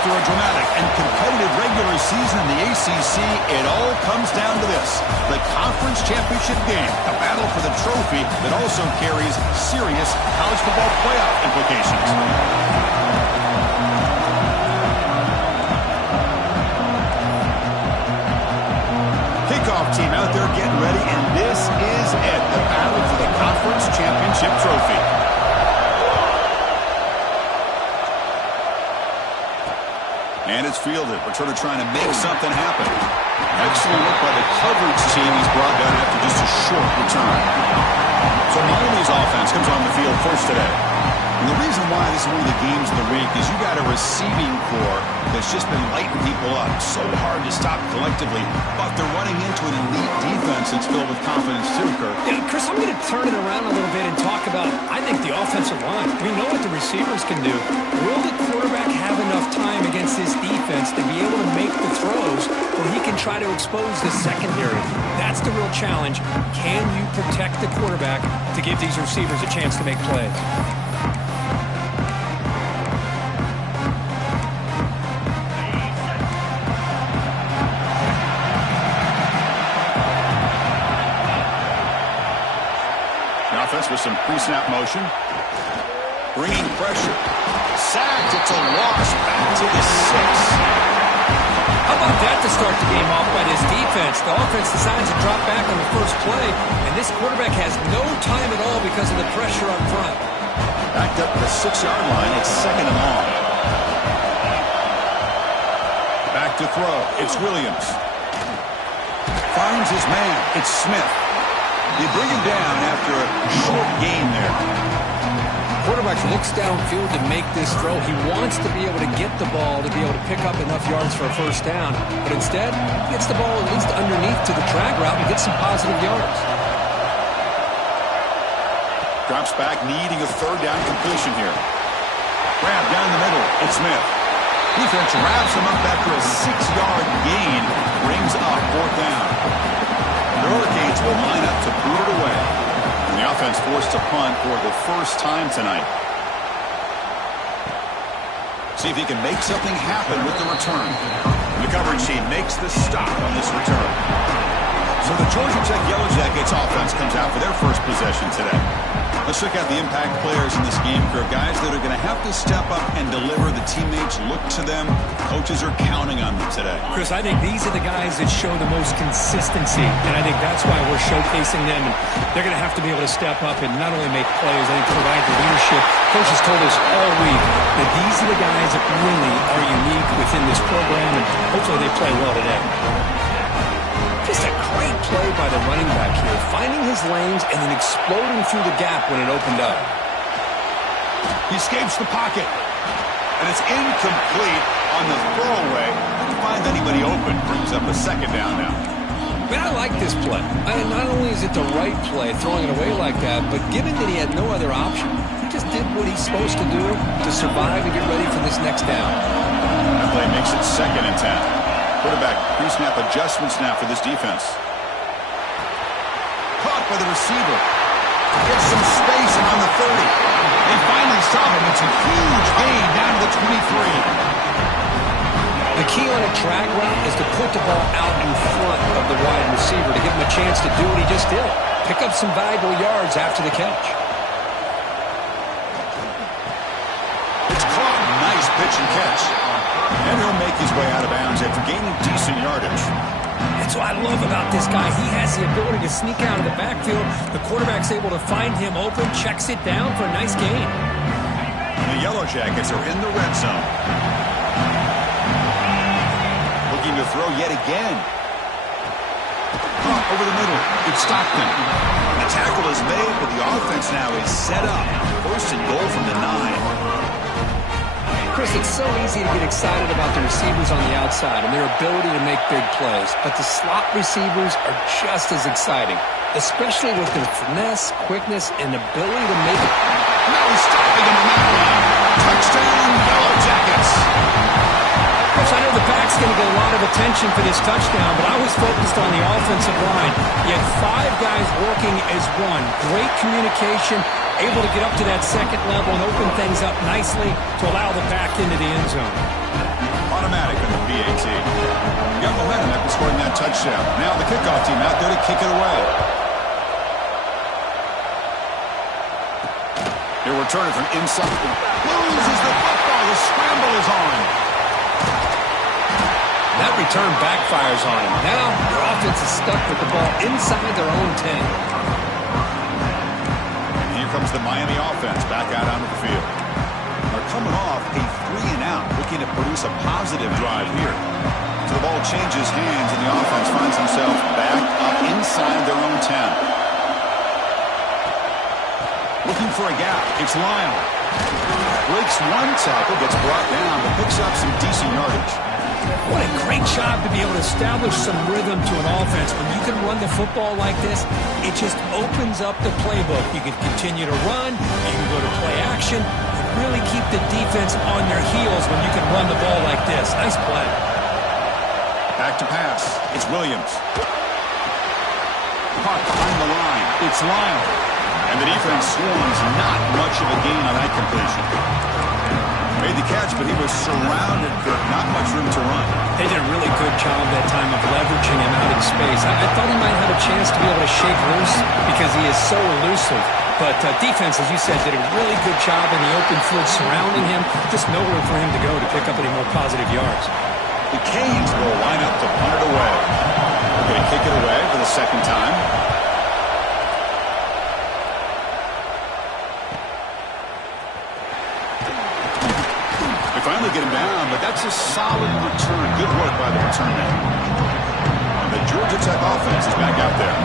After a dramatic and competitive regular season in the ACC, it all comes down to this: the conference championship game, a battle for the trophy that also carries serious college football playoff implications. Kickoff team out there getting ready, and this is it, the battle for the conference championship trophy. And it's fielded. Returner trying to make something happen. Excellent work by the coverage team. He's brought down after just a short return. So Miami's offense comes on the field first today. And the reason why this is one of the games of the week is you got a receiving corps that's just been lighting people up. So hard to stop collectively, but they're running into an elite defense that's filled with confidence too, Kirk. Yeah, Chris, I'm going to turn it around a little bit and talk about, I think, the offensive line. We know what the receivers can do. Will the quarterback have enough time against this defense to be able to make the throws where he can try to expose the secondary? That's the real challenge. Can you protect the quarterback to give these receivers a chance to make plays? With some pre-snap motion. Bringing pressure. Sacked. It's a loss. Back to the 6. How about that to start the game off by this defense? The offense decides to drop back on the first play, and this quarterback has no time at all because of the pressure up front. Backed up to the 6-yard line. It's second and long. Back to throw. It's Williams. Finds his man. It's Smith. They bring him down after a short gain there. Quarterback looks downfield to make this throw. He wants to be able to get the ball to be able to pick up enough yards for a first down. But instead, he gets the ball at least underneath to the drag route and gets some positive yards. Drops back, needing a third down completion here. Grab down the middle. It's Smith. Defense wraps him up after a 6-yard gain. Brings up fourth down. The Hurricanes will line up to boot it away. And the offense forced to punt for the first time tonight. See if he can make something happen with the return. The coverage team makes the stop on this return. So the Georgia Tech Yellow Jackets offense comes out for their first possession today. Let's check out the impact players in this game, Kirk. Guys that are going to have to step up and deliver. The teammates look to them. Coaches are counting on them today. Chris, I think these are the guys that show the most consistency, and I think that's why we're showcasing them. And they're going to have to be able to step up and not only make plays, I think provide the leadership. Coach has told us all week that these are the guys that really are unique within this program, and hopefully they play well today. Just a great play by the running back here, finding his lanes and then exploding through the gap when it opened up. He escapes the pocket, and it's incomplete on the throwaway. Didn't find anybody open. Brings up a second down now. Man, I like this play. Not only is it the right play, throwing it away like that, but given that he had no other option, he just did what he's supposed to do to survive and get ready for this next down. That play makes it 2nd and 10. Quarterback pre-snap adjustments now for this defense. Caught by the receiver. Gets some space on the 30. They finally saw him. It's a huge gain down to the 23. The key on a drag route is to put the ball out in front of the wide receiver to give him a chance to do what he just did. Pick up some valuable yards after the catch. It's caught. Nice pitch and catch. And he'll make his way out of bounds after gaining decent yardage. That's what I love about this guy. He has the ability to sneak out of the backfield. The quarterback's able to find him open, checks it down for a nice gain. The Yellow Jackets are in the red zone. Looking to throw yet again. Caught over the middle. It's Stockton. The tackle is made, but the offense now is set up. First and goal from the 9. Chris, it's so easy to get excited about the receivers on the outside and their ability to make big plays, but the slot receivers are just as exciting, especially with their finesse, quickness, and ability to make it. No stopping him on that line. Touchdown, Yellow Jackets. Chris, I know the back's going to get a lot of attention for this touchdown, but I was focused on the offensive line. You had 5 guys working as one. Great communication, able to get up to that second level and open things up nicely to allow the back into the end zone. Automatic on the PAT. Got momentum after scoring that touchdown. Now the kickoff team out there to kick it away. He'll return it from inside. Loses the football. The scramble is on. That return backfires on him. Now their offense is stuck with the ball inside their own 10. Here comes the Miami offense back out onto the field. They're coming off a 3-and-out, looking to produce a positive drive here. So the ball changes hands, and the offense finds themselves back up inside their own 10. Looking for a gap. It's Lyle. Breaks one tackle, gets brought down, but picks up some decent yardage. What a great job to be able to establish some rhythm to an offense. When you can run the football like this, it just opens up the playbook. You can continue to run, you can go to play action, and really keep the defense on their heels when you can run the ball like this. Nice play. Back to pass. It's Williams. Caught behind the line. It's Lyle. And the defense swarms not much of a gain on that completion. Made the catch, but he was surrounded, Kirk. Not much room to run. They did a really good job that time of leveraging him out in space. I thought he might have a chance to be able to shake loose because he is so elusive. But defense, as you said, did a really good job in the open field surrounding him. Just nowhere for him to go to pick up any more positive yards. The Canes will line up to punt it away. They're going to kick it away for the second time. They finally get him down, but that's a solid return. Good work by the return man. And the Georgia Tech offense is back out there.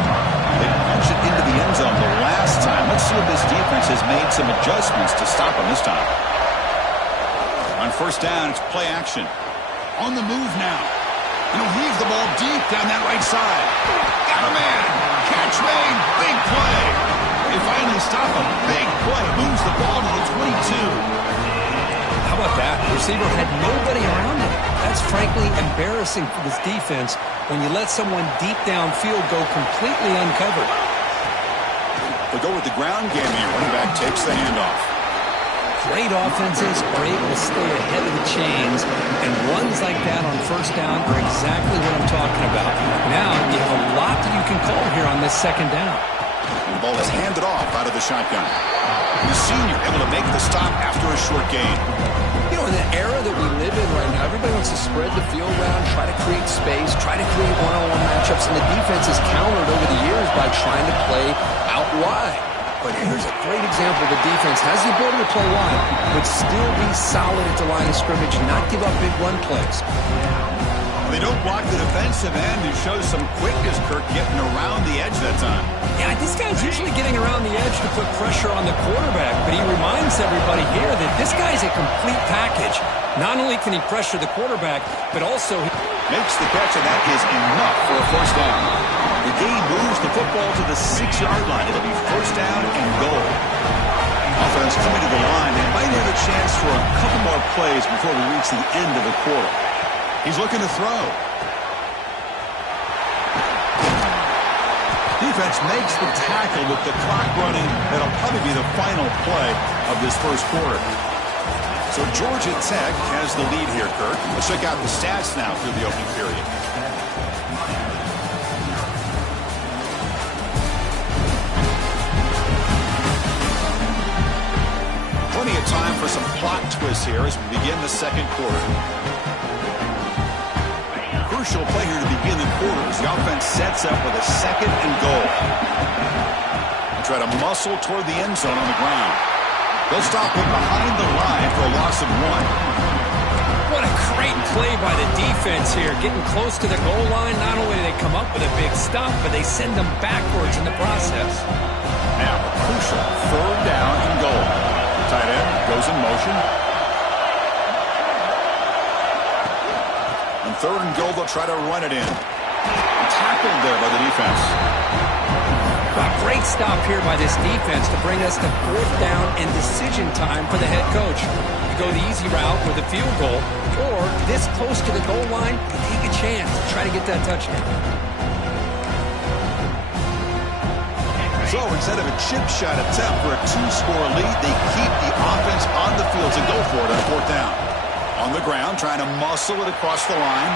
They punched it into the end zone the last time. Let's see if this defense has made some adjustments to stop him this time. On first down, it's play action. On the move now. And he'll heave the ball deep down that right side. Got a man. Catch made. Big play. They finally stop him. Big play. Moves the ball to the 22. How about that? The receiver had nobody around him. That's frankly embarrassing for this defense when you let someone deep downfield go completely uncovered. They go with the ground game here. Running back takes the handoff. Great offenses are able to stay ahead of the chains, and runs like that on first down are exactly what I'm talking about. Now you have a lot that you can call here on this second down. And the ball is handed off out of the shotgun. The senior able to make the stop after a short gain. You know, in the era that we live in right now, everybody wants to spread the field around, try to create space, try to create one-on-one matchups, and the defense is countered over the years by trying to play out wide. But here's a great example. The defense has the ability to play wide, but still be solid at the line of scrimmage and not give up big run plays. They don't block the defensive end and show some quickness, Kirk, getting around the edge that time. Yeah, this guy's usually getting around the edge to put pressure on the quarterback, but he reminds everybody here that this guy's a complete package. Not only can he pressure the quarterback, but also he makes the catch, and that is enough for a first down. The game moves the football to the 6-yard line. It'll be first down and goal. Offense coming to the line. They might have a chance for a couple more plays before we reach the end of the quarter. He's looking to throw. Defense makes the tackle with the clock running. That'll probably be the final play of this first quarter. So Georgia Tech has the lead here, Kirk. Let's check out the stats now through the opening period. Plenty of time for some plot twists here as we begin the second quarter. Crucial play here to begin the quarter as the offense sets up with a second and goal. They try to muscle toward the end zone on the ground. They'll stop it behind the line for a loss of 1. What a great play by the defense here. Getting close to the goal line, not only do they come up with a big stop, but they send them backwards in the process. Now, a crucial third down and goal. Tight end goes in motion. On third and goal, they'll try to run it in. Tackled there by the defense. A great stop here by this defense to bring us to fourth down and decision time for the head coach. You go the easy route with a field goal, or this close to the goal line, you take a chance to try to get that touchdown. So instead of a chip shot attempt for a 2-score lead, they keep the offense on the field to go for it on fourth down. On the ground, trying to muscle it across the line.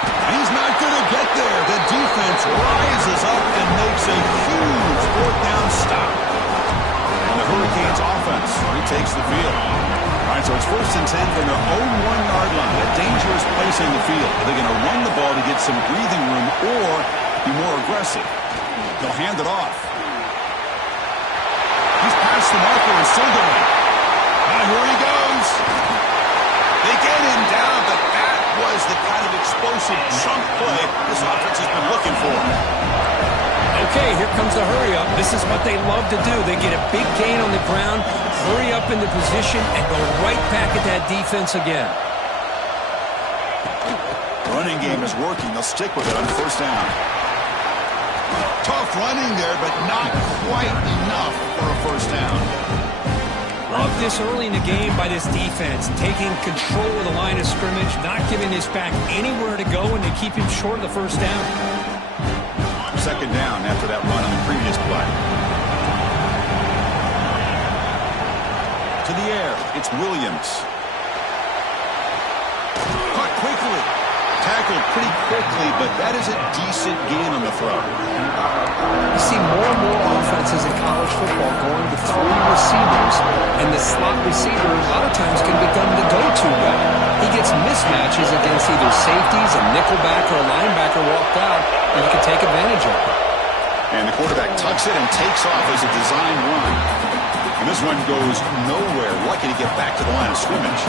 And he's not going to get there. The defense rises up and makes a huge fourth down stop. And the Hurricanes offense retakes the field. All right, so it's 1st and 10 from their own 1-yard line. A dangerous place in the field. Are they going to run the ball to get some breathing room or be more aggressive? They'll hand it off. He's past the marker and still going. And here he goes. They get him down, but that was the kind of explosive chunk play this offense has been looking for. Okay, here comes the hurry up. This is what they love to do. They get a big gain on the ground, hurry up into position, and go right back at that defense again. Running game is working. They'll stick with it on first down. Tough running there, but not quite enough for a first down. Love this early in the game by this defense, taking control of the line of scrimmage, not giving this back anywhere to go, and they keep him short of the first down. Second down after that run on the previous play. To the air, it's Williams. Caught quickly. Tackled pretty quickly, but that is a decent gain on the throw. You see more and more offenses in college football going to 3 receivers, and the slot receiver a lot of times can become the go-to guy. He gets mismatches against either safeties, a nickelback, or a linebacker walked out, and you can take advantage of it. And the quarterback tucks it and takes off as a design run. And this one goes nowhere. Lucky to get back to the line of scrimmage.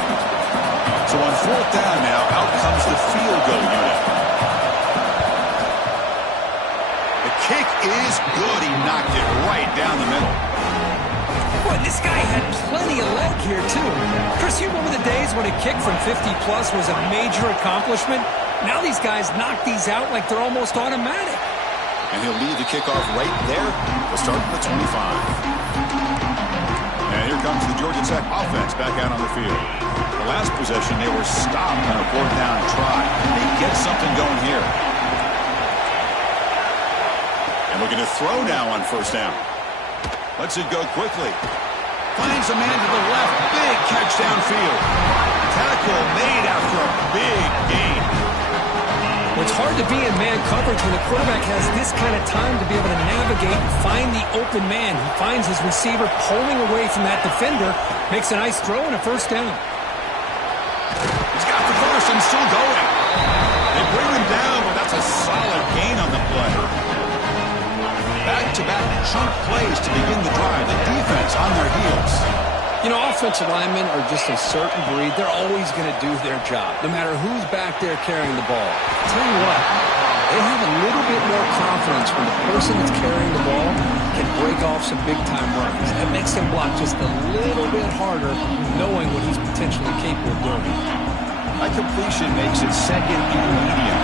So on fourth down now, out comes the field goal unit. The kick is good. He knocked it right down the middle. Boy, this guy had plenty of leg here, too. Chris, you remember the days when a kick from 50-plus was a major accomplishment? Now these guys knock these out like they're almost automatic. And he'll lead the kickoff right there. We'll start from the 25. And here comes the Georgia Tech offense back out on the field. The last possession, they were stopped on a fourth down try. They get something going here. And looking to throw now on first down. Lets it go quickly. Finds a man to the left. Big catch downfield. Tackle made after a big gain. Well, it's hard to be in man coverage when the quarterback has this kind of time to be able to navigate and find the open man. He finds his receiver pulling away from that defender, makes a nice throw and a first down. He's got the first and still going. They bring him down, but that's a solid gain on the play. Back-to-back chunk plays to begin the drive. The defense on their heels. You know, offensive linemen are just a certain breed. They're always going to do their job, no matter who's back there carrying the ball. I'll tell you what, they have a little bit more confidence when the person that's carrying the ball can break off some big-time runs. That makes them block just a little bit harder, knowing what he's potentially capable of doing. That completion makes it second and medium.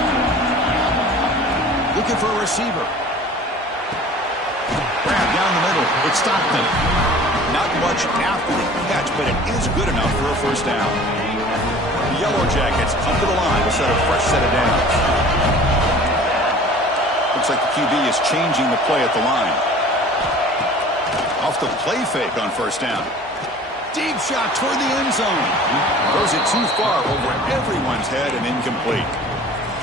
Looking for a receiver. Grab down the middle. It's Stockton. Not much after the catch, but it is good enough for a first down. The Yellow Jackets come to the line to set a fresh set of downs. Looks like the QB is changing the play at the line. Off the play fake on first down. Deep shot toward the end zone. Throws it too far over everyone's head and incomplete.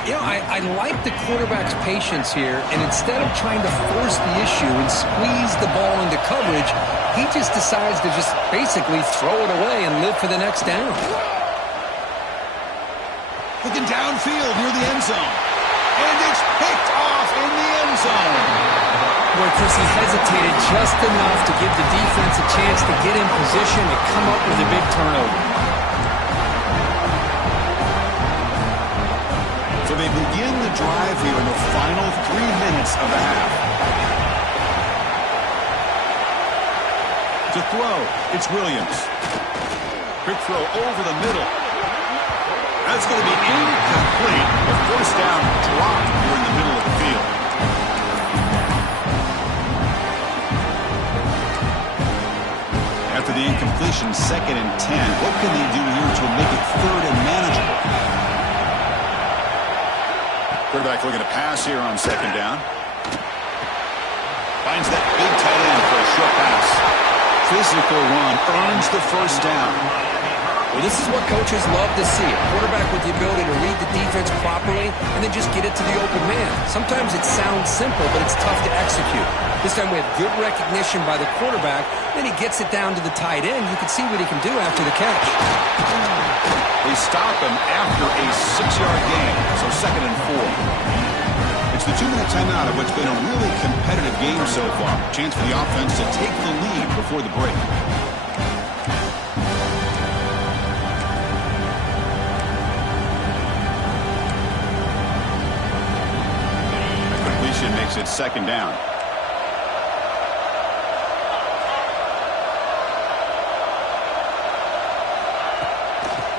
You know, I like the quarterback's patience here, and instead of trying to force the issue and squeeze the ball into coverage, he just decides to just basically throw it away and live for the next down. Looking downfield near the end zone. And it's picked off in the end zone. Boy, Chris, he hesitated just enough to give the defense a chance to get in position and come up with a big turnover. So they begin the drive here in the final 3 minutes of the half. To throw, it's Williams. Quick throw over the middle. That's going to be incomplete. A first down dropped here in the middle of the field. After the incompletion, 2nd and 10. What can they do here to make it 3rd and manageable? Quarterback looking to pass here on 2nd down. Finds that big tight end for a short pass. Physical run earns the first down. Well, this is what coaches love to see. A quarterback with the ability to read the defense properly and then just get it to the open man. Sometimes it sounds simple, but it's tough to execute. This time we have good recognition by the quarterback. Then he gets it down to the tight end. You can see what he can do after the catch. They stop him after a 6-yard gain, so 2nd and 4. It's the 2-minute timeout of what's been a really competitive game so far. Chance for the offense to take the lead before the break. Makes it 2nd down.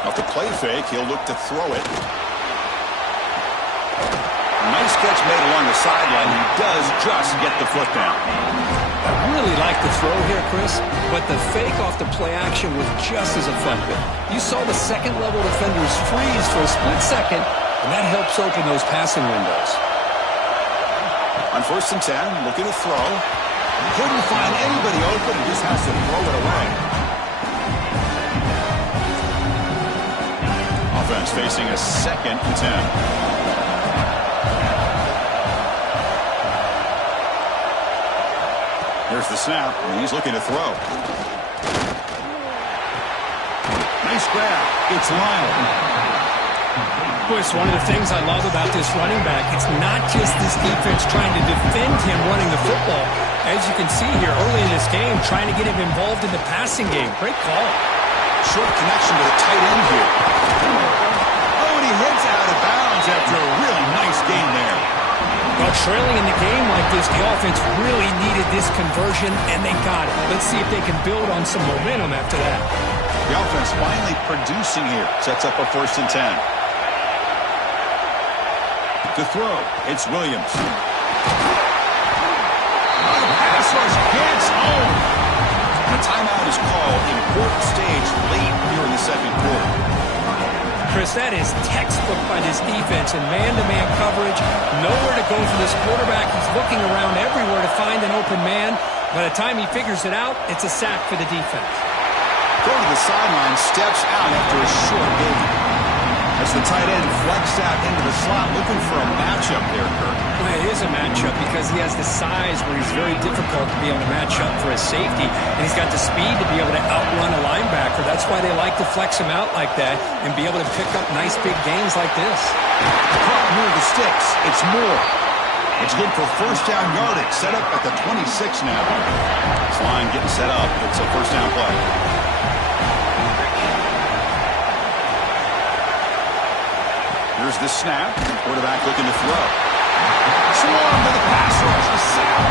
Off the play fake, he'll look to throw it. Nice catch made along the sideline. He does just get the foot down. I really like the throw here, Chris, but the fake off the play action was just as effective. You saw the second-level defenders freeze for a split second, and that helps open those passing windows. On 1st and 10, looking to throw. Couldn't find anybody open and just has to throw it away. Offense facing a 2nd and 10. Here's the snap, and he's looking to throw. Nice grab. It's Lyle. Boy, it's one of the things I love about this running back. It's not just this defense trying to defend him running the football. As you can see here early in this game, trying to get him involved in the passing game. Great call. Short connection to the tight end here. Oh, and he heads out of bounds after a really nice gain there. Well, trailing in the game like this, the offense really needed this conversion, and they got it. Let's see if they can build on some momentum after that. The offense finally producing here. Sets up a 1st and 10. To throw, it's Williams. The pass rush gets home. The timeout is called. Important stage late here in the 2nd quarter. Chris, that is textbook by this defense in man-to-man coverage. Nowhere to go for this quarterback. He's looking around everywhere to find an open man. By the time he figures it out, it's a sack for the defense. Go to the sideline, steps out after a short gain. As the tight end flexed out into the slot, looking for a matchup there, Kirk. Well, it is a matchup because he has the size where he's very difficult to be able to match up for his safety, and he's got the speed to be able to outrun a linebacker. That's why they like to flex him out like that and be able to pick up nice big gains like this. Caught near the sticks. It's Moore. It's good for first down yardage. Set up at the 26 now. This line getting set up. It's a first down play. Here's the snap. Quarterback looking to throw. Swarm to the pass rush. A sack.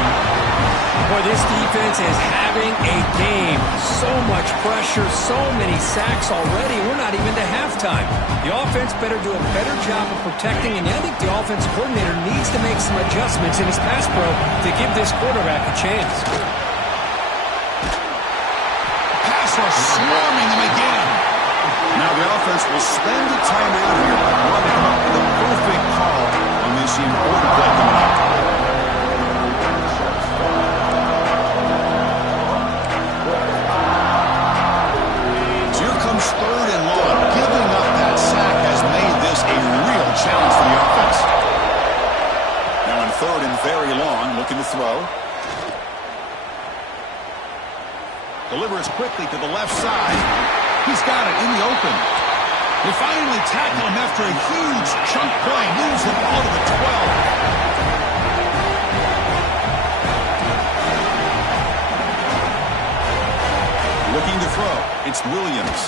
Boy, this defense is having a game. So much pressure, so many sacks already. We're not even to halftime. The offense better do a better job of protecting, and I think the offensive coordinator needs to make some adjustments in his pass pro to give this quarterback a chance. Pass rush swarming them again. Now the offense will spend a timeout here by running up the perfect call on this important play coming up. Looking to throw. Delivers quickly to the left side. He's got it in the open. They finally tackle him after a huge chunk play. Moves the ball to the 12. Looking to throw. It's Williams.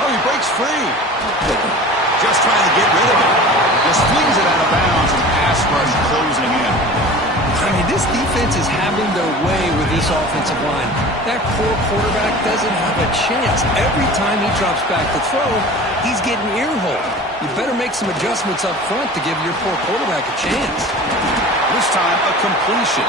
Oh, he breaks free. Just trying to get rid of it. Just flings it out of bounds and pass rush closing in. I mean, this defense is having their way with this offensive line. That poor quarterback doesn't have a chance. Every time he drops back to throw, he's getting earholed. You better make some adjustments up front to give your poor quarterback a chance. This time, a completion.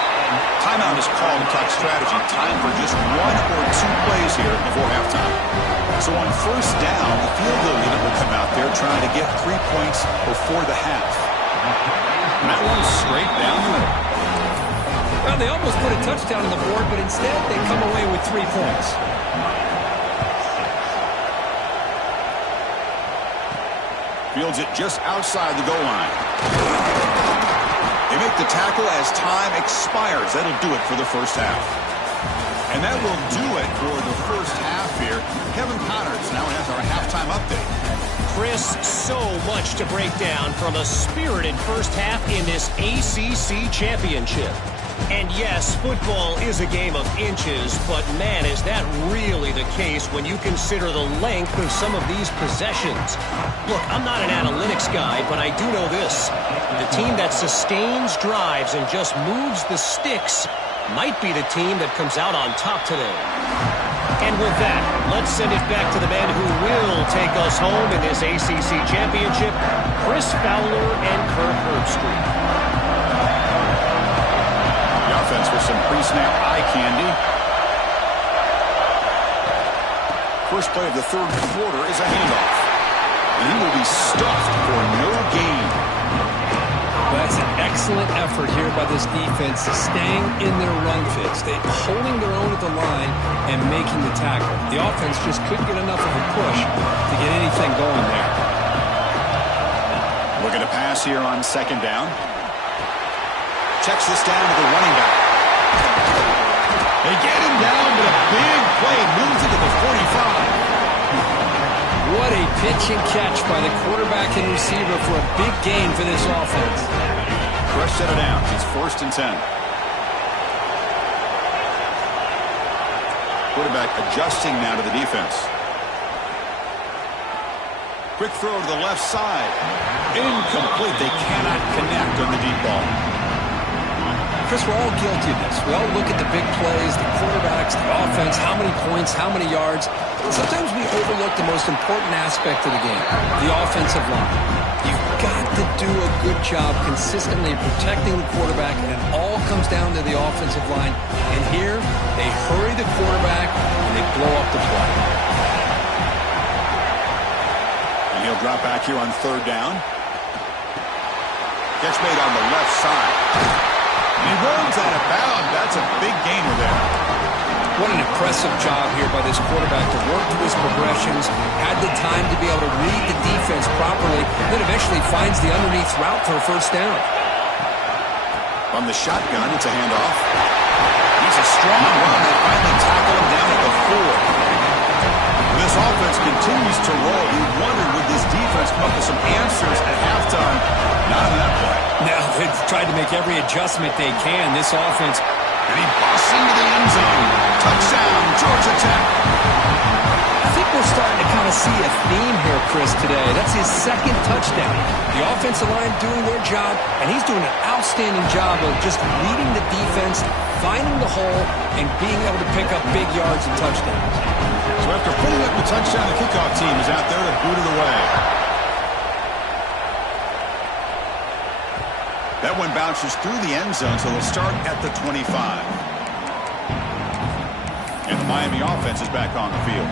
Timeout is called to talk strategy. Time for just 1 or 2 plays here before halftime. So on first down, the field goal unit will come out there trying to get 3 points before the half. And that one's straight down the middle. Well, they almost put a touchdown on the board, but instead they come away with 3 points. Fields it just outside the goal line. They make the tackle as time expires. That'll do it for the first half. And that will do it for the first half here. Kevin Connors now has our halftime update. Chris, so much to break down from a spirited first half in this ACC championship. And yes, football is a game of inches, but man, is that really the case when you consider the length of some of these possessions. Look, I'm not an analytics guy, but I do know this. The team that sustains drives and just moves the sticks might be the team that comes out on top today. And with that, let's send it back to the man who will take us home in this ACC championship, Chris Fowler and Kirk Herbstreit. The offense with some pre-snap eye candy. First play of the third quarter is a handoff. And he will be stuffed for no gain. Well, that's an excellent effort here by this defense, staying in their run fits. They're holding their own at the line and making the tackle. The offense just couldn't get enough of a push to get anything going there. Looking to pass here on second down. Checks this down to the running back. They get him down, but a big play moves it to the 45. What a pitch and catch by the quarterback and receiver for a big gain for this offense. Fresh set of downs. It's 1st and 10. Quarterback adjusting now to the defense. Quick throw to the left side. Incomplete. They cannot connect on the deep ball. Chris, we're all guilty of this. We all look at the big plays, the quarterbacks, the offense, how many points, how many yards. And sometimes we overlook the most important aspect of the game, the offensive line. You've got to do a good job consistently protecting the quarterback, and it all comes down to the offensive line. And here, they hurry the quarterback, and they blow up the play. And he'll drop back here on third down. Catch made on the left side. And he runs out of bounds. That's a big gainer there. What an impressive job here by this quarterback to work through his progressions, had the time to be able to read the defense properly, then eventually finds the underneath route for a first down. From the shotgun, it's a handoff. He's a strong run. They finally tackle him down at the 4. This offense continues to roll. You wondered, would this defense come up with some answers at halftime? Not on that play. Now they've tried to make every adjustment they can. This offense. And he busts into the end zone. Touchdown, Georgia Tech. I think we're starting to kind of see a theme here, Chris, today. That's his 2nd touchdown. The offensive line doing their job, and he's doing an outstanding job of just leading the defense, finding the hole, and being able to pick up big yards and touchdowns. So after putting up the touchdown, the kickoff team is out there to boot it away. That one bounces through the end zone, so they'll start at the 25. And the Miami offense is back on the field.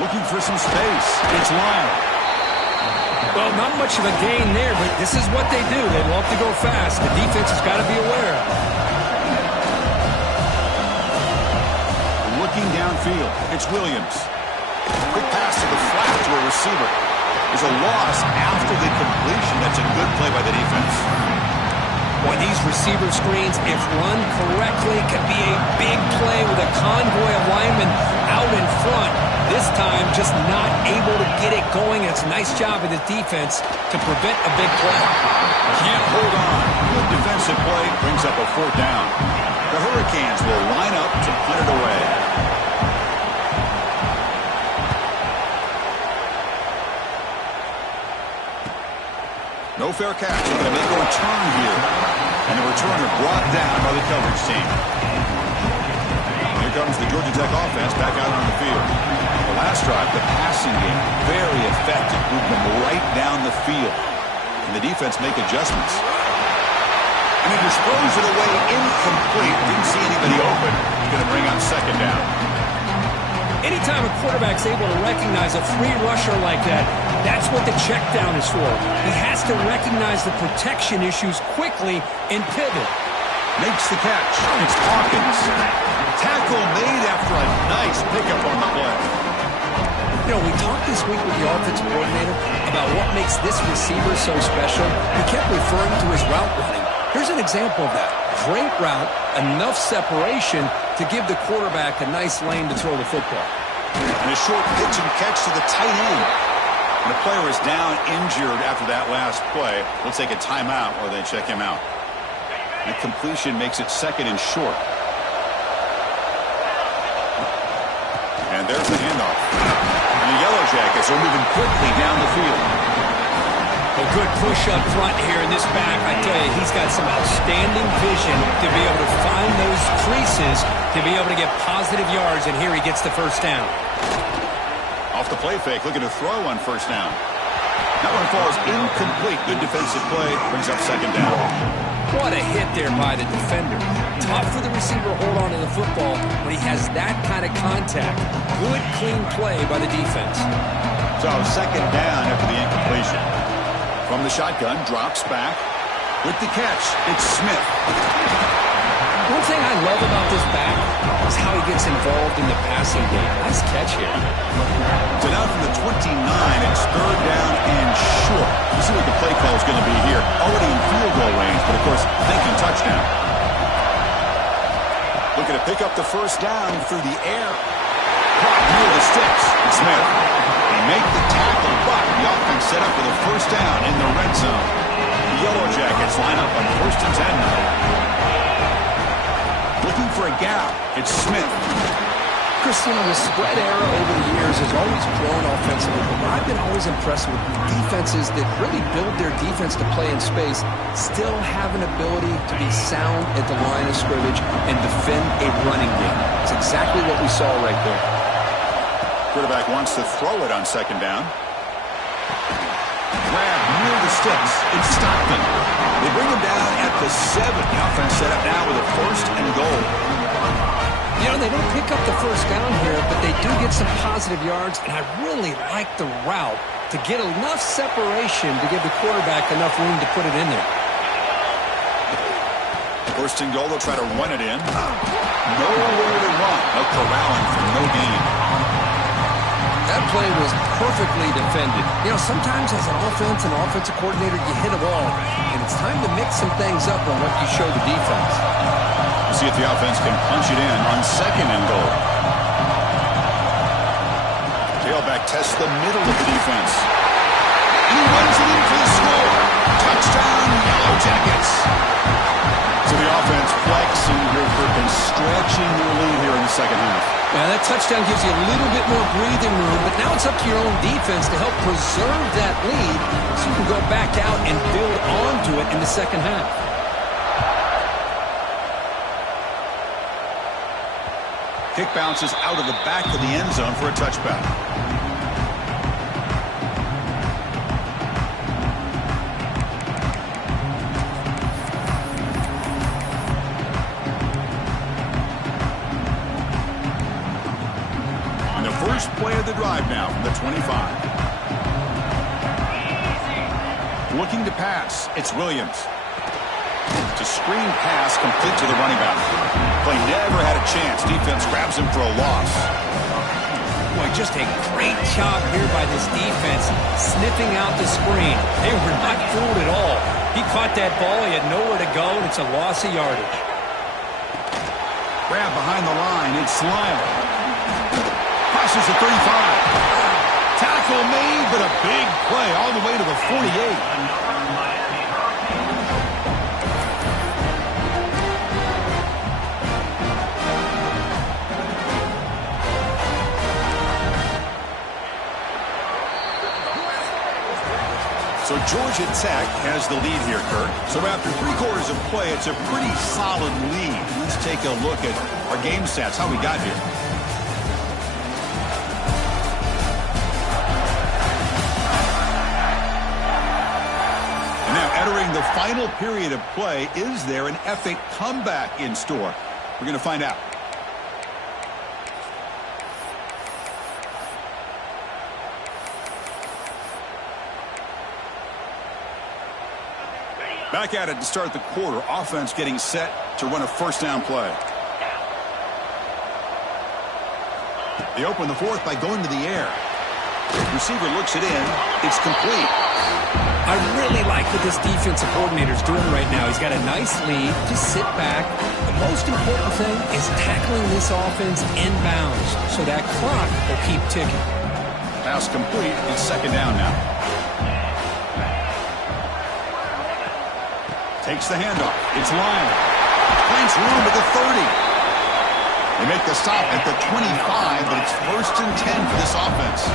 Looking for some space. It's Lyle. Well, not much of a gain there, but this is what they do. They love to go fast. The defense has got to be aware. Looking downfield, it's Williams. Quick receiver. There's a loss after the completion. That's a good play by the defense. Boy, these receiver screens, if run correctly, can be a big play with a convoy of linemen out in front. This time, just not able to get it going. It's a nice job of the defense to prevent a big play. Can't hold on. Good defensive play brings up a 4th down. The Hurricanes will line up to punt it away. No fair catch. They're going to make a return here. And the returner brought down by the coverage team. Here comes the Georgia Tech offense back out on the field. The last drive, the passing game, very effective. Moved them right down the field. And the defense make adjustments. And he just throws it away incomplete. Didn't see anybody open. Going to bring up 2nd down. Anytime a quarterback's able to recognize a free rusher like that, that's what the check down is for. He has to recognize the protection issues quickly and pivot. Makes the catch. It's Hawkins. Tackle made after a nice pickup on the play. You know, we talked this week with the offensive coordinator about what makes this receiver so special. He kept referring to his route running. Here's an example of that. Great route, enough separation to give the quarterback a nice lane to throw the football. And a short pitch and catch to the tight end. And the player is down injured after that last play. We'll take a timeout while they check him out. And completion makes it 2nd and short. And there's the handoff. And the Yellow Jackets are moving quickly down the field. A good push up front here in this back. I tell you, he's got some outstanding vision to be able to find those creases, to be able to get positive yards, and here he gets the 1st down. Off the play fake, looking to throw on 1st down. That one falls incomplete. Good defensive play, brings up 2nd down. What a hit there by the defender. Tough for the receiver to hold on to the football when he has that kind of contact. Good, clean play by the defense. So 2nd down after the incompletion. From the shotgun, drops back. With the catch, it's Smith. One thing I love about this back is how he gets involved in the passing game. Nice catch here. So now from the 29, it's 3rd down and short. Let's see what the play call is going to be here. Already in field goal range, but of course, thinking touchdown. Looking to pick up the 1st down through the air. Caught near the sticks. It's Smith. They make the tackle, but the offense set up for the 1st down in the red zone. The Yellow Jackets line up on 1st and 10 now. Looking for a gap. It's Smith. Chris, you know, the spread era over the years has always grown offensively, but I've been always impressed with defenses that really build their defense to play in space, still have an ability to be sound at the line of scrimmage and defend a running game. It's exactly what we saw right there. Quarterback wants to throw it on 2nd down. Grab near the sticks. It's Stockton. They bring him down at the 7. The offense set up now with a 1st and goal. You know, they don't pick up the 1st down here, but they do get some positive yards, and I really like the route to get enough separation to give the quarterback enough room to put it in there. 1st and goal, they'll try to run it in. Nowhere to run. No corralling for no gain. That play was perfectly defended. You know, sometimes as an offensive coordinator, you hit a ball, and it's time to mix some things up on what you show the defense. We'll see if the offense can punch it in on 2nd and goal. Tailback tests the middle of the defense. And he runs it in for the score. Touchdown, Yellow Jackets. So the offense flexing here and stretching their lead here in the 2nd half. Well, that touchdown gives you a little bit more breathing room, but now it's up to your own defense to help preserve that lead so you can go back out and build onto it in the 2nd half. Kick bounces out of the back of the end zone for a touchback. And the first play of the drive now from the 25. Looking to pass, it's Williams. It's a screen pass complete to the running back. Play never had a chance. Defense grabs him for a loss. Boy, just a great job here by this defense, sniffing out the screen. They were not fooled at all. He caught that ball. He had nowhere to go, and it's a loss of yardage. Grab behind the line. It's Lyle. Crosses the 35. Tackle made, but a big play all the way to the 48. So Georgia Tech has the lead here, Kirk. So after 3 quarters of play, it's a pretty solid lead. Let's take a look at our game stats, how we got here. And now entering the final period of play, is there an epic comeback in store? We're going to find out. Back at it to start the quarter. Offense getting set to run a first down play. They open the fourth by going to the air. Receiver looks it in. It's complete. I really like what this defensive coordinator is doing right now. He's got a nice lead. Just sit back. The most important thing is tackling this offense inbounds so that clock will keep ticking. Pass complete. It's second down now. Takes the handoff. It's Lyle. Finds room at the 30. They make the stop at the 25, but it's 1st and 10 for this offense.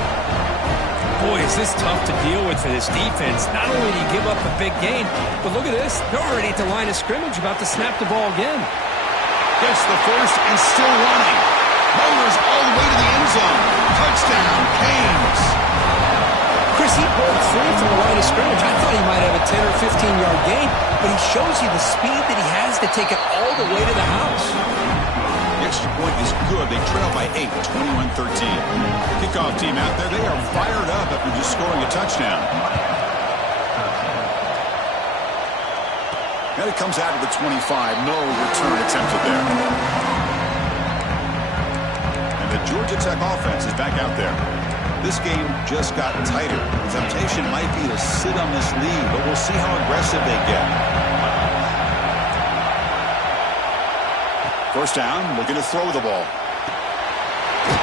Boy, is this tough to deal with for this defense. Not only do you give up a big gain, but look at this. They're already at the line of scrimmage, about to snap the ball again. Gets the first and still running. Motors all the way to the end zone. Touchdown, Canes. Chris, he broke through from the line of scrimmage. I thought he might have a 10 or 15-yard gain, but he shows you the speed that he has to take it all the way to the house. The extra point is good. They trail by 8, 21-13. Kickoff team out there. They are fired up after just scoring a touchdown. And it comes out to the 25. No return attempted there. And the Georgia Tech offense is back out there. This game just got tighter. The temptation might be to sit on this lead, but we'll see how aggressive they get. First down, looking to throw the ball.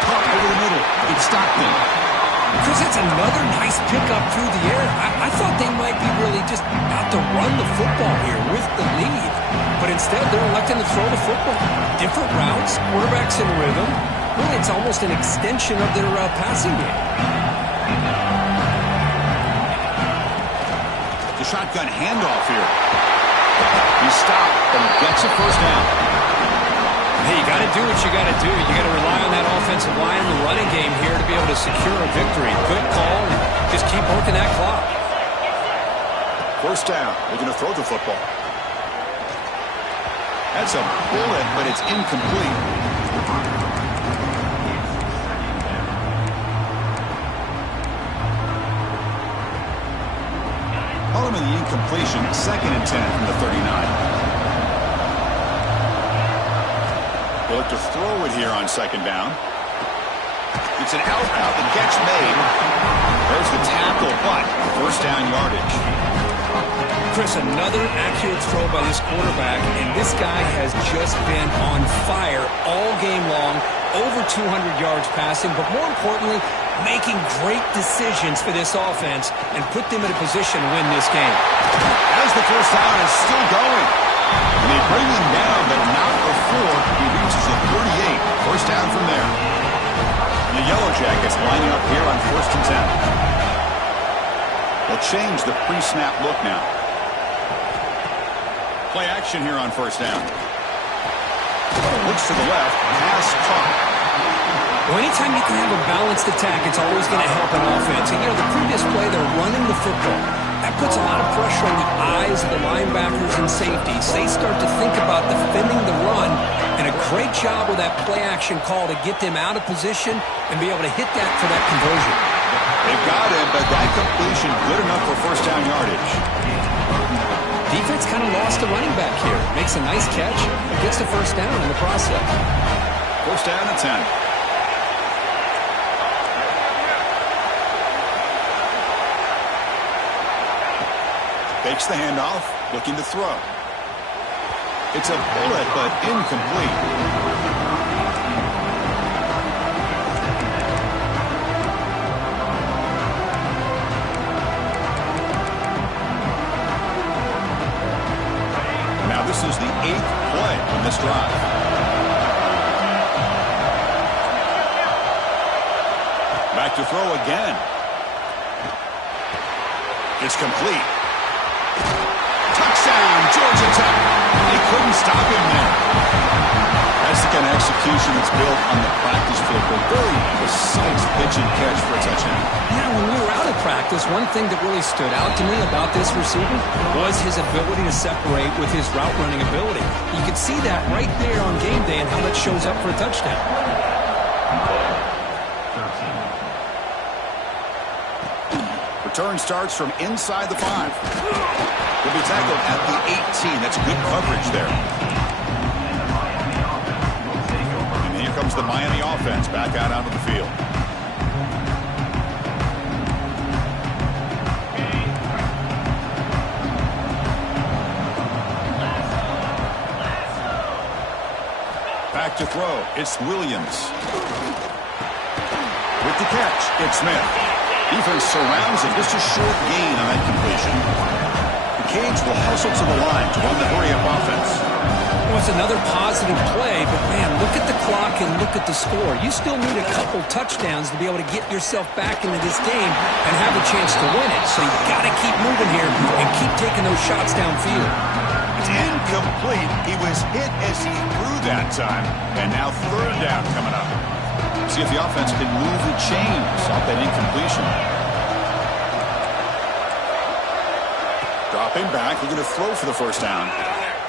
Caught over the middle. It's Stockton. Chris, that's another nice pickup through the air. I thought they might be really just out to run the football here with the lead. But instead, they're electing to throw the football. Different routes, quarterbacks in rhythm. Really, it's almost an extension of their passing game. The shotgun handoff here. He stopped and gets a first down. Hey, you got to do what you got to do. You got to rely on that offensive line and the running game here to be able to secure a victory. Good call, and just keep working that clock. First down. They're going to throw the football. That's a bullet, but it's incomplete. Following the incompletion, 2nd and 10 from the 39. They'll look to throw it here on 2nd down. It's an out route. The catch made. There's the tackle, but first down yardage. Chris, another accurate throw by this quarterback, and this guy has just been on fire all game long. Over 200 yards passing, but more importantly, making great decisions for this offense and put them in a position to win this game. As the first down is still going. And they bring him down, but not before he reaches the 38. First down from there. And the Yellow Jackets lining up here on 1st and 10. They'll change the pre-snap look now. Play action here on first down. Looks to the left. Pass caught. Well, anytime you can have a balanced attack, it's always going to help an offense. And, you know, the previous play, they're running the football. That puts a lot of pressure on the eyes of the linebackers and safeties. They start to think about defending the run, and a great job with that play-action call to get them out of position and be able to hit that for that conversion. They've got it, but that completion good enough for first down yardage. Defense kind of lost the running back here. Makes a nice catch, but gets the first down in the process. First down at 10. Fakes the handoff, looking to throw. It's a bullet, but incomplete. Now this is the 8th play on this drive. Back to throw again. It's complete. Touchdown, Georgia Tech. They couldn't stop him there. That's the kind of execution that's built on the practice field. A very precise pitch and catch for a touchdown. Yeah, when we were out of practice, one thing that really stood out to me about this receiver was his ability to separate with his route running ability. You could see that right there on game day and how that shows up for a touchdown. Return starts from inside the 5. Will be tackled at the 18. That's good coverage there. And here comes the Miami offense back out onto the field. Back to throw. It's Williams. With the catch, it's Smith. Defense surrounds him. Just a short gain on that completion. The Canes will hustle to the line to run the hurry-up offense. Well, it's another positive play, but man, look at the clock and look at the score. You still need a couple touchdowns to be able to get yourself back into this game and have a chance to win it. So you got to keep moving here and keep taking those shots downfield. It's incomplete. He was hit as he threw that time. And now 3rd down coming up. See if the offense can move the chains off that incompletion. Dropping back, looking to throw for the 1st down.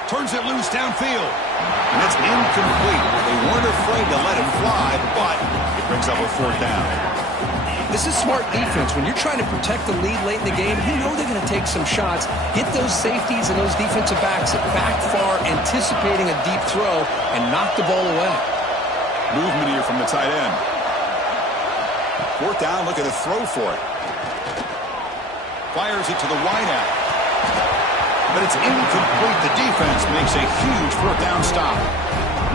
Turns it loose downfield. And it's incomplete. They weren't afraid to let it fly, but it brings up a 4th down. This is smart defense. When you're trying to protect the lead late in the game, you know they're going to take some shots, hit those safeties and those defensive backs back far, anticipating a deep throw, and knock the ball away. Movement here from the tight end. 4th down, looking to throw for it. Fires it to the wideout. But it's incomplete. The defense makes a huge 4th down stop.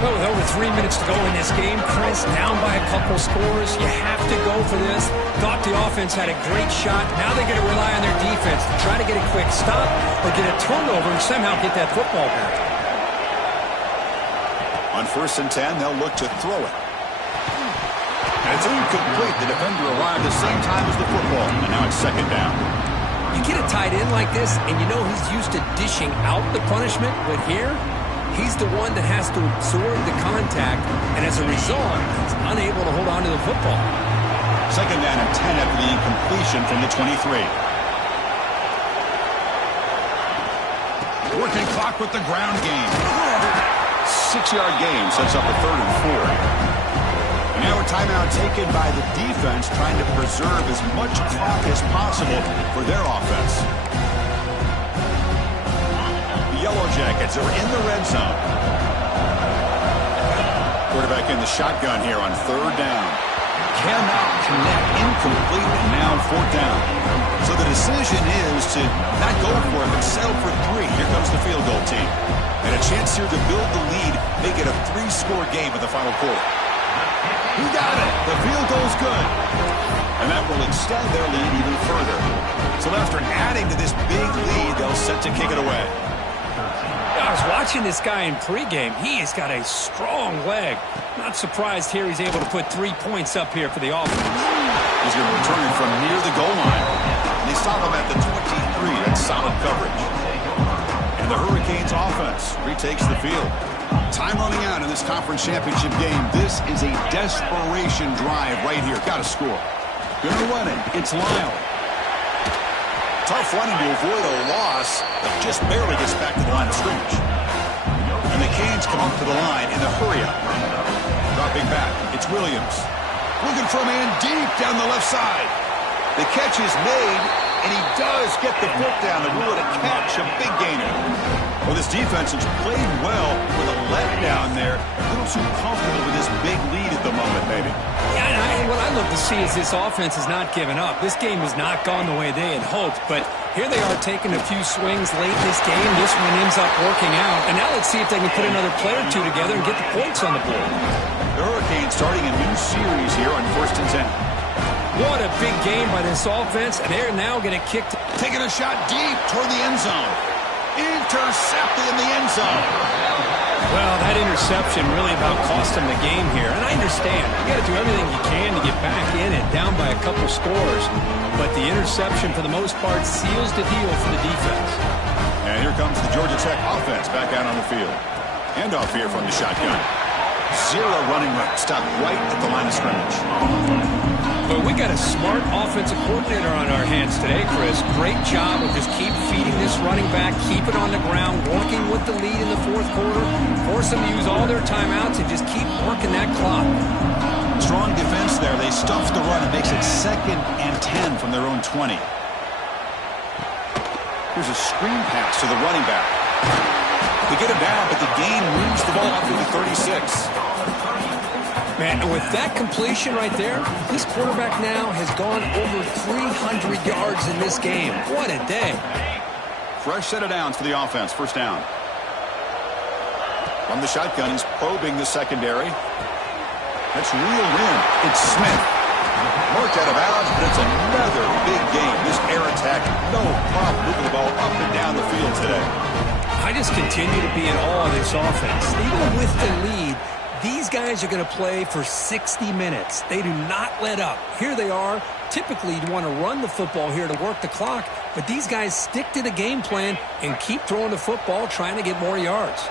Well, with over 3 minutes to go in this game, Chris, down by a couple scores, you have to go for this. Thought the offense had a great shot. Now they got to rely on their defense to try to get a quick stop or get a turnover and somehow get that football back. On 1st and 10, they'll look to throw it. And it's incomplete. The defender arrived the same time as the football, and now it's 2nd down. You get a tight end like this, and you know he's used to dishing out the punishment, but here, he's the one that has to absorb the contact, and as a result, he's unable to hold on to the football. 2nd down and 10 after the incompletion from the 23. Working clock with the ground game. 6-yard gain sets up a 3rd and 4. And now a timeout taken by the defense, trying to preserve as much clock as possible for their offense. The Yellow Jackets are in the red zone. Quarterback in the shotgun here on 3rd down. Cannot connect, incomplete, and now 4th down. So the decision is to not go for it, but settle for 3. Here comes the field goal team. And a chance here to build the lead, make it a 3-score game in the final quarter. He got it. The field goal's good. And that will extend their lead even further. So after adding to this big lead, they'll set to kick it away. I was watching this guy in pregame. He has got a strong leg. Not surprised here he's able to put 3 points up here for the offense. He's going to return it from near the goal line. And they stop him at the 23. That's solid coverage. And the Hurricanes offense retakes the field. Time running out in this conference championship game. This is a desperation drive right here. Got to score. Going to run it. It's Lyle. Tough running to avoid a loss, but just barely gets back to the line of scrimmage. And the Canes come up to the line in a hurry-up. Dropping back. It's Williams. Looking for a man deep down the left side. The catch is made, and he does get the foot down to rule it a catch, a big gainer. Well, this defense has played well with a letdown there. A little too comfortable with this big lead at the moment, maybe. Yeah, and what I'd love to see is this offense has not given up. This game has not gone the way they had hoped, but here they are taking a few swings late in this game. This one ends up working out, and now let's see if they can put another play or two together and get the points on the board. The Hurricanes starting a new series here on 1st and 10. What a big game by this offense, and they're now going to kick. Taking a shot deep toward the end zone. Intercepted in the end zone. Well, that interception really about cost them the game here. And I understand. You got to do everything you can to get back in it, down by a couple scores. But the interception, for the most part, seals the deal for the defense. And here comes the Georgia Tech offense back out on the field. Handoff here from the shotgun. Zero running room. Stopped right at the line of scrimmage. But we got a smart offensive coordinator on our hands today, Chris. Great job of just keep feeding this running back, keep it on the ground, working with the lead in the fourth quarter, force them to use all their timeouts, and just keep working that clock. Strong defense there. They stuff the run. It makes it 2nd and 10 from their own 20. Here's a screen pass to the running back. They get him down, but the gain moves the ball up to the 36. Man, with that completion right there, this quarterback now has gone over 300 yards in this game. What a day. Fresh set of downs for the offense. First down. From the shotgun, he's probing the secondary. That's reeled in. It's Smith. Marked out of bounds, but it's another big game. This air attack, no problem moving the ball up and down the field today. I just continue to be in awe of this offense. Even with the lead, these guys are going to play for 60 minutes. They do not let up. Here they are. Typically, you want to run the football here to work the clock, but these guys stick to the game plan and keep throwing the football, trying to get more yards.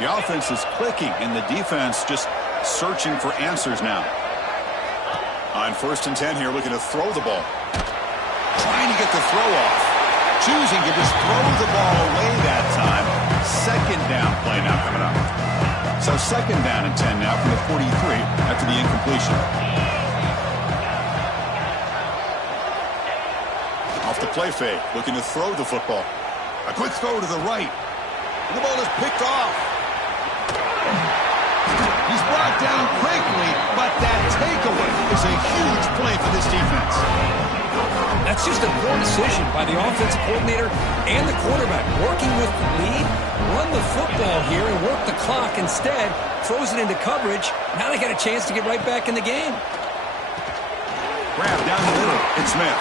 The offense is clicking, and the defense just searching for answers now. On 1st and 10 here, looking to throw the ball. Trying to get the throw off. Choosing to just throw the ball away that time. 2nd down play now coming up. So 2nd down and 10 now from the 43 after the incompletion. Off the play fake, looking to throw the football. A quick throw to the right. And the ball is picked off. He's brought down quickly, but that takeaway is a huge play for this defense. That's just a poor decision by the offensive coordinator and the quarterback. Working with the lead, run the football here and work the clock. Instead, throws it into coverage. Now they got a chance to get right back in the game. Grab down the middle. It's Smith.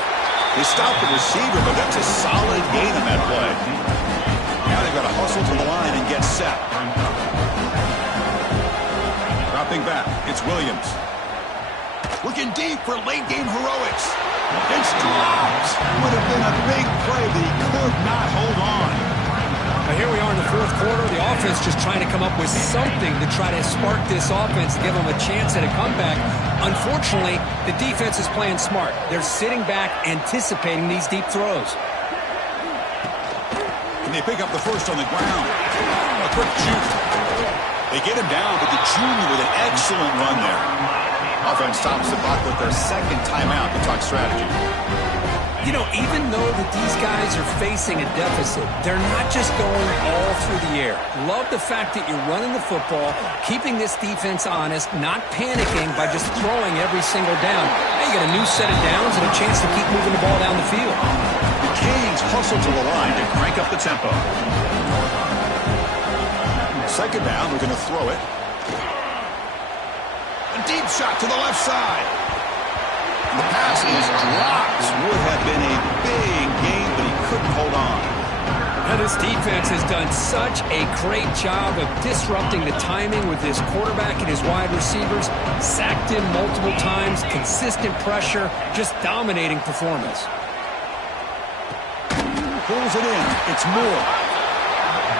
They stop the receiver, but that's a solid gain on that play. Now they've got to hustle to the line and get set. Dropping back, it's Williams. Looking deep for late-game heroics. It's dropped. Would have been a big play, but he could not hold on. Now here we are in the fourth quarter. The offense just trying to come up with something to try to spark this offense, give them a chance at a comeback. Unfortunately, the defense is playing smart. They're sitting back, anticipating these deep throws. And they pick up the first on the ground. A quick juke. They get him down, but the junior with an excellent run there. Offense stops the clock with their 2nd timeout to talk strategy. You know, even though that these guys are facing a deficit, they're not just going all through the air. Love the fact that you're running the football, keeping this defense honest, not panicking by just throwing every single down. Now you got a new set of downs and a chance to keep moving the ball down the field. The Canes hustle to the line to crank up the tempo. 2nd down, we're going to throw it. A deep shot to the left side. And the pass is dropped. Would have been a big gain, but he couldn't hold on. Now this defense has done such a great job of disrupting the timing with this quarterback and his wide receivers. Sacked him multiple times, consistent pressure, just dominating performance. Pulls it in. It's Moore.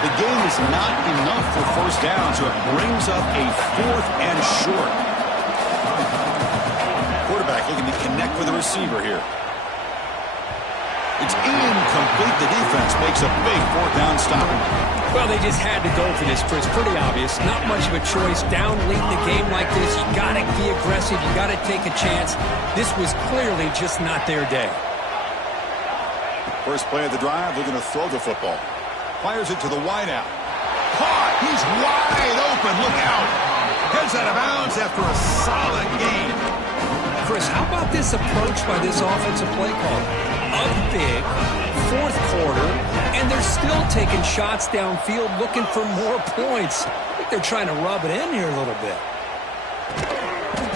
The gain is not enough for first down, so it brings up a 4th and short. Quarterback looking to connect with the receiver here. It's incomplete. The defense makes a big 4th down stop. Well, they just had to go for this, Chris. Pretty obvious. Not much of a choice. Down late in the game like this, you got to be aggressive. You got to take a chance. This was clearly just not their day. First play of the drive, looking to throw the football. Fires it to the wideout. caught. He's wide open. Look out. Heads out of bounds after a solid gain. Chris, how about this approach by this offensive play caller? Up big, fourth quarter, and they're still taking shots downfield looking for more points. I think they're trying to rub it in here a little bit.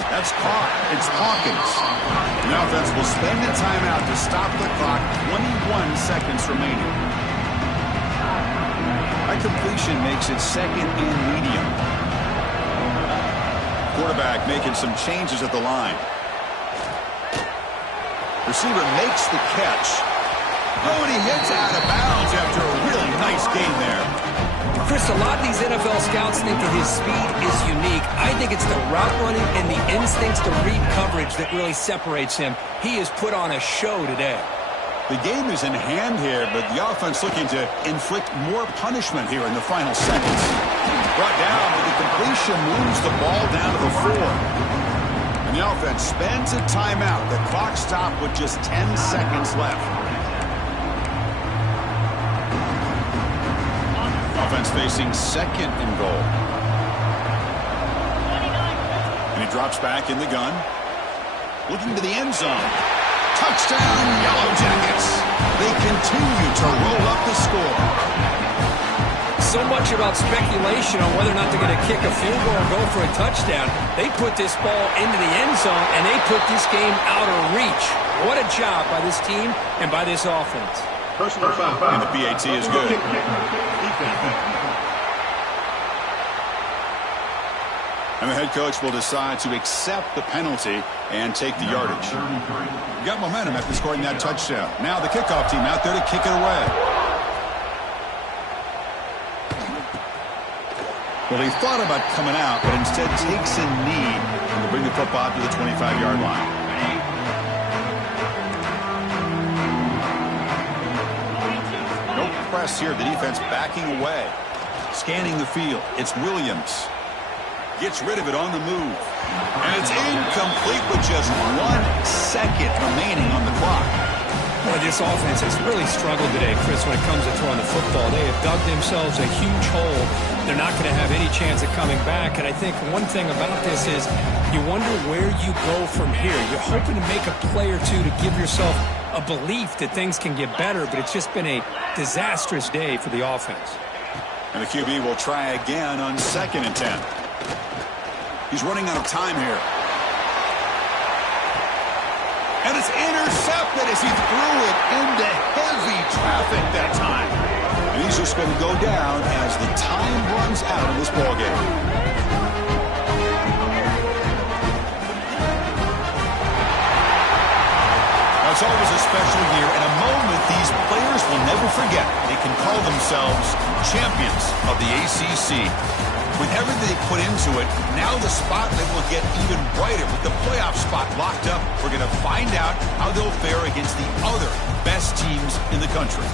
That's caught. It's Hawkins. The offense will spend a timeout to stop the clock. 21 seconds remaining. That completion makes it second and medium. Quarterback making some changes at the line. Receiver makes the catch. Oh, and he hits out of bounds after a really nice gain there. Chris, a lot of these NFL scouts think that his speed is unique. I think it's the route running and the instincts to read coverage that really separates him. He has put on a show today. The game is in hand here, but the offense looking to inflict more punishment here in the final seconds. Brought down with the completion, moves the ball down to the 4. And the offense spends a timeout. The clock stopped with just 10 seconds left. Offense facing second and goal. And he drops back in the gun. Looking to the end zone. Touchdown, Yellow Jackets. They continue to roll up the score. So much about speculation on whether or not they're going to kick a field goal or go for a touchdown. They put this ball into the end zone, and they put this game out of reach. What a job by this team and by this offense. Personal foul. And the PAT is good. And the head coach will decide to accept the penalty and take the yardage. Got momentum after scoring that touchdown. Now the kickoff team out there to kick it away. Well, he thought about coming out, but instead takes a knee to bring the football to the 25-yard line. No press here. The defense backing away. Scanning the field. It's Williams. Gets rid of it on the move. And it's incomplete with just 1 second remaining on the clock. Boy, this offense has really struggled today, Chris, when it comes to throwing the football. They have dug themselves a huge hole. They're not going to have any chance of coming back. And I think one thing about this is you wonder where you go from here. You're hoping to make a play or two to give yourself a belief that things can get better, but it's just been a disastrous day for the offense. And the QB will try again on 2nd and 10. He's running out of time here. And it's intercepted as he threw it into heavy traffic that time. And he's just going to go down as the time runs out in this ballgame. It's always a special year and a moment these players will never forget. They can call themselves champions of the ACC. With everything they put into it, now the spotlight will get even brighter. With the playoff spot locked up, we're going to find out how they'll fare against the other best teams in the country.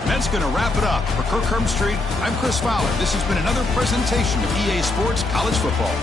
And that's going to wrap it up. For Kirk Herbstreit, I'm Chris Fowler. This has been another presentation of EA Sports College Football.